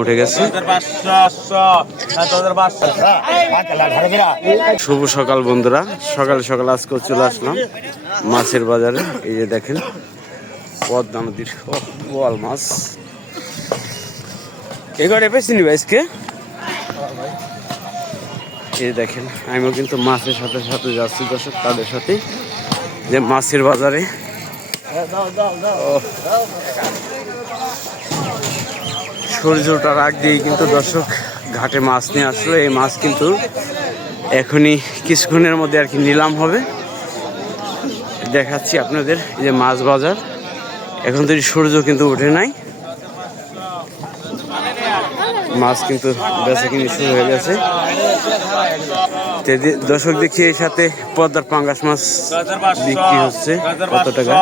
উঠে গেছে। পাঁচশো শুভ সকাল বন্ধুরা। সকাল সকালে আজকে চলে আসলাম মাছের বাজারে। এই যে দেখেন পদ্মা নদীর বোয়াল মাছ। এগারে পেয়েছি নি আজকে? এই দেখেন আমিও কিন্তু মাছের সাথে সাথে যাচ্ছি দর্শক তাদের সাথে যে মাছের বাজারে ওহ। সূর্যটার আগ দিয়ে কিন্তু দর্শক ঘাটে মাছ নিয়ে আসলো। এই মাছ কিন্তু এখনই কিছুক্ষণের মধ্যে আর কি নিলাম হবে। দেখাচ্ছি আপনাদের যে মাছ বাজার। এখন তো সূর্য কিন্তু ওঠে নাই। মাছ কিন্তু বেচা কিনে শুরু হয়ে গেছে। দর্শক দেখি এর সাথে পদ্মার পাঙ্গাস মাছ বিক্রি হচ্ছে। কত টাকা?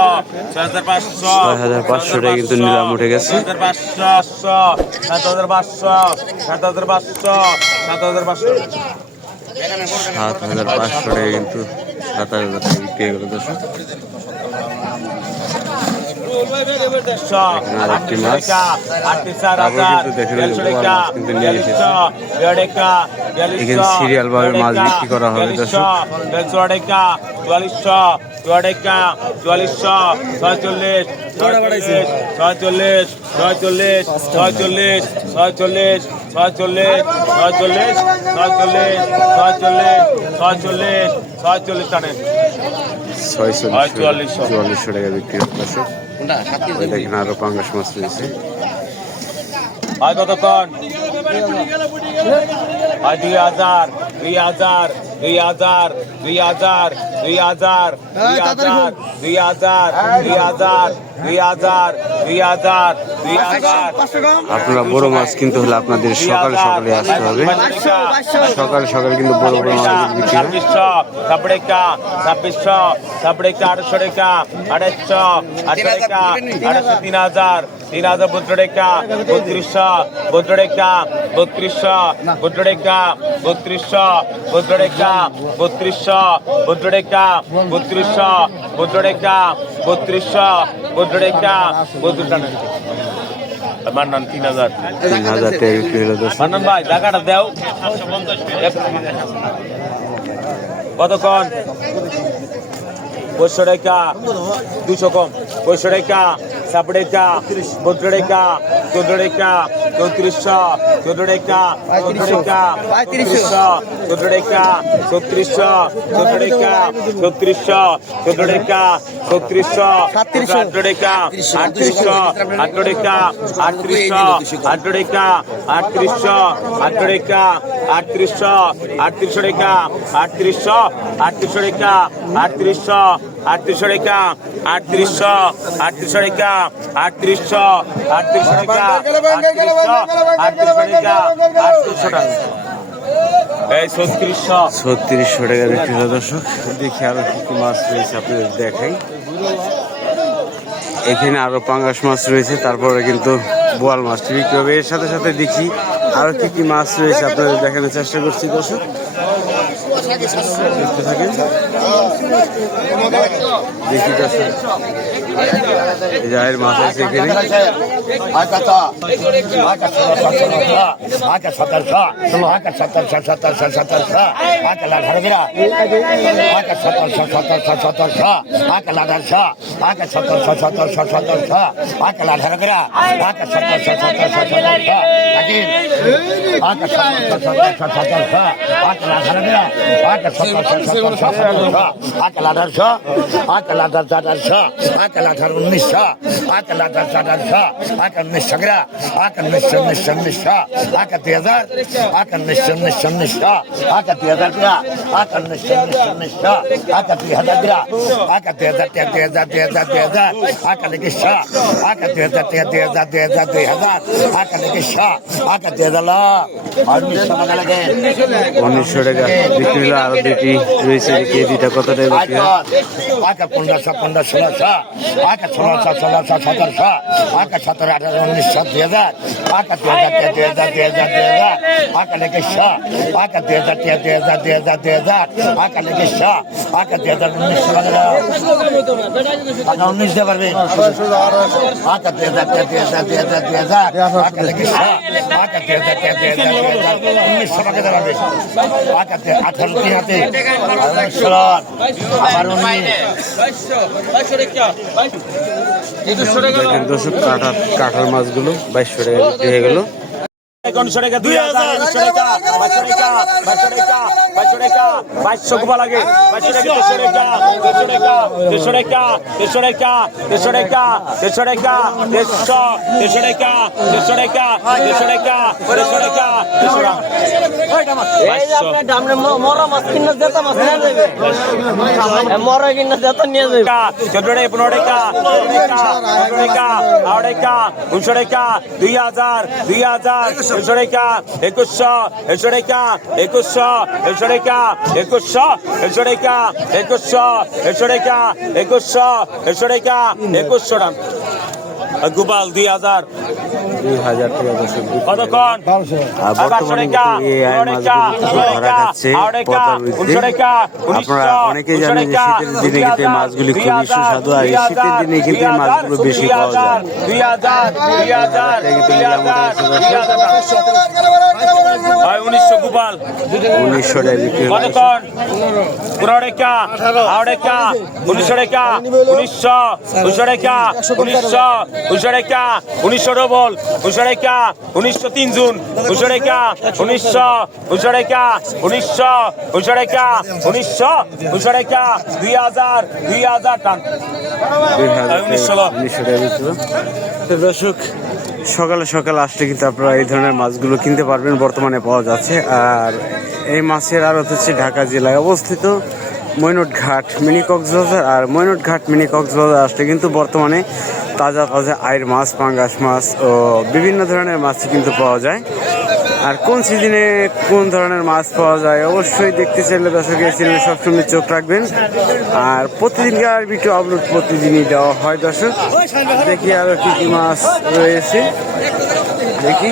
ছয় হাজার পাঁচশো টাকা কিন্তু নিলাম, উঠে গেছে। সাত হাজার পাঁচশো সাত হাজার পাঁচশো সাত হাজার পাঁচশো সাত হাজার টাকা কিন্তু সাত হাজার টাকা বিক্রি হয়ে গেল দর্শক। আর একটি মাছ। তারপর কিন্তু যে বড় মাছ কিন্তু নিয়ে এসেছে। এখানে serial ভাবে মাছ বিক্রি করা হবে দর্শক। চুয়াল্লিশশো চুয়াডেকা চুয়াল্লিশশো ছয়চল্লিশ ছয়চল্লিশ ছয়চল্লিশ ছয়চল্লিশ ছয়চল্লিশ ছয়চল্লিশ ছয়চল্লিশ ছয়চল্লিশ ছয়চল্লিশ ছয়চল্লিশ ছয়চল্লিশ ছয়চল্লিশ টানে ছয়চল্লিশ হয় চুয়াল্লিশশো। টাকা বিক্রি হচ্ছে ওই দেখেন আরও পাঙ্গাস মাছ রয়েছে হয় কতক্ষণ হয় হাজার দুই হাজার দুই হাজার দুই হাজার দুই হাজার দুই হাজার দুই হাজার দুই হাজার দুই হাজার দুই হাজার দুই হাজার আপনারা বড় মাছ কিনতে হলে আপনাদের সকালে সকালে আসতে হবে। সকাল সকাল কিন্তু বড় বড় মাছ বিক্রি ছাব্বিশশো ছাব্বিশটা ছাব্বিশশো ছাব্বিশটা আটশো টাকা আড়াইশো আটশো টাকা আড়াইশো তিন হাজার তিন হাজার বত্র টাকা বত্রিশশো বত্র টাকা বত্রিশশো বত্র টাকা বত্রিশশো বত্র টাকা বত্রিশশো বত্র টাকা বত্রিশশো বত্র টাকা বত্রিশশো বত্র টাকা বত্রিশ টাকা। মান্নান তিন হাজার। তিন হাজার টাকা বিক্রি হলো দর্শক মান্নান ভাই টাকাটা দেও। কতক্ষণ পঁয়ষট্টি টাকা দুশো কম। পঁয়ষট্টি টাকা সাপড়ে টাকা পনেরো টাকা চোদ্দ টাকা। চৌত্রিশশো চোদ্দ টাকা চোদ্দ টাকা পঁয়ত্রিশশো চোদ্দ টাকা ছত্রিশশো চোদ্দ টাকা ছত্রিশশো চোদ্দ টাকা ছত্রিশশো আট টাকা আটত্রিশশো আট টাকা আটত্রিশশো আট টাকা আটত্রিশশো আট টাকা আটত্রিশশো আটত্রিশশো টাকা আটত্রিশশো আটত্রিশশো টাকা আটত্রিশশো আটত্রিশশো টাকা, আটত্রিশশো আটত্রিশশো টাকা, আটত্রিশশো আটত্রিশশো টাকা আটত্রিশশো টাকা আটত্রিশশো টাকা। ছত্রিশশো। টাকা বিক্রি হলো, দর্শক। দেখি আরও কি মাছ রয়েছে আপনাদের দেখাই। এখানে আরও পাঙ্গাস মাছ রয়েছে, তারপরে কিন্তু বোয়াল মাছ বিক্রি হবে। এর সাথে সাথে দেখি আরও কি কি মাছ রয়েছে আপনাদের দেখানোর চেষ্টা করছি, দর্শক। দেখতে থাকেন দেখি যায়ের মাথা সেখানে আকাশ মাছ আছে এখানে আঠারোশো আকাল আঠারো আঠারোশো আকাল আঠারো উনিশশো আকাল আঠারো আঠারোশো আকাল উনিশশো গ্রা আকাল উনিশশো উনিশশো উনিশশো আকাল দুই হাজার আকাল উনিশশো উনিশশো উনিশশো আকাল দুই হাজার গ্রা আকাল উনিশশো উনিশশো উনিশশো আকাল দুই হাজার গ্রা আকাল দুই হাজার টাকা দুই হাজার দুই হাজার দুই হাজার আকাল একুশশো আকাল দুই হাজার টাকা দুই হাজার দুই হাজার দুই হাজার আকাল একুশশো আকাল দুই হাজার আর উনিশশো টাকা লাগে উনিশশো টাকা বিক্রি হলো আরও দুটি রয়েছে এই দুইটা কত টাকা বিক্রি হয় আকা পনেরোশো পনেরো ষোলোশো আকা ষোলোশো ষোলোশো সতেরোশো আকা সতেরো আঠারো উনিশশো দুই হাজার আকা দুই হাজার দুই হাজার দুই হাজার দুই হাজার আকা লেগেশো আকা দুই হাজার দুই হাজার দুই হাজার দুই হাজার আকা লেগেশো আকা দুই হাজার উনিশশো আকা উনিশ দিয়ে পারবে আকা দুই হাজার দুই হাজার দুই হাজার দুই হাজার আকা লেগেশো আকা দুই হাজার দুই হাজার দুই হাজার আঠারো তিন হাতে। দর্শক কাঠার মাছগুলো বাইশশো টাকা বিক্রি হয়ে গেল। টাকা দুই হাজার উনিশশো টাকা বাইশশো টাকা কুপা লাগে বাইশশো টাকা দেড়শো টাকা দেড়শো টাকা দেড়শো টাকা দেড়শো টাকা দেড়শো টাকা দেড়শো টাকা দেড়শো টাকা দেড়শো টাকা দেড়শো টাকা দেড়শো টাকা এই যে আপনার ডামরে ম- মরা মাছ কিনা যেতে মাছ নিয়ে যাবে মরা কিনা যেতে নিয়ে যাবে চোদ্দ টাকা পনেরো টাকা টাকা পনেরো টাকা বারো টাকা দুই হাজার দুই হাজার দুশো টাকা একুশশো একশো টাকা একুশশো একশো টাকা একুশশো একশো টাকা একুশশো একশো টাকা একুশশো একশো টাকা একুশশো টাকা গোপাল দুই হাজার। দুই হাজার টাকা দর্শক হয়ে বর্তমানে এই আয়ের মাছগুলো ধরা খাচ্ছে আপনারা অনেকেই জানেন যে শীতের দিনে কিন্তু এই মাছগুলি খুবই সুস্বাদু আর শীতের দিনে কিন্তু এই মাছগুলো বেশি পাওয়া যায়। উনিশশো গোপাল। উনিশশো টাকা বিক্রি টাকা উনিশশো উনিশশো টাকা উনিশশো উনিশশো টাকা উনিশশো ডবল। উনিশশো উনিশশো তিন জুন উনিশশো উনিশশো উনিশশো উনিশশো উনিশশো উনিশশো উনিশশো দুই হাজার দুই হাজার টান। দর্শক সকালে সকালে আসলে কিন্তু আপনারা এই ধরনের মাছগুলো কিনতে পারবেন বর্তমানে পাওয়া যাচ্ছে। আর এই মাছের আড়ত হচ্ছে ঢাকা জেলায় অবস্থিত মৈনট ঘাট মিনি কক্সবাজার আর মৈনট ঘাট মিনি কক্সবাজার আসলে কিন্তু বর্তমানে তাজা তাজা আয়ের মাছ, পাঙ্গাস মাছ ও বিভিন্ন ধরনের মাছ কিন্তু পাওয়া যায়। আর কোন সিজনে কোন ধরনের মাছ পাওয়া যায় অবশ্যই দেখতে চাইলে দর্শকের চ্যানেলে সবসময় চোখ রাখবেন। আর প্রতিদিনকার ভিডিও আপলোড প্রতিদিনই দেওয়া হয় দর্শক। দেখি আরও কী কী মাছ রয়েছে। দেখি।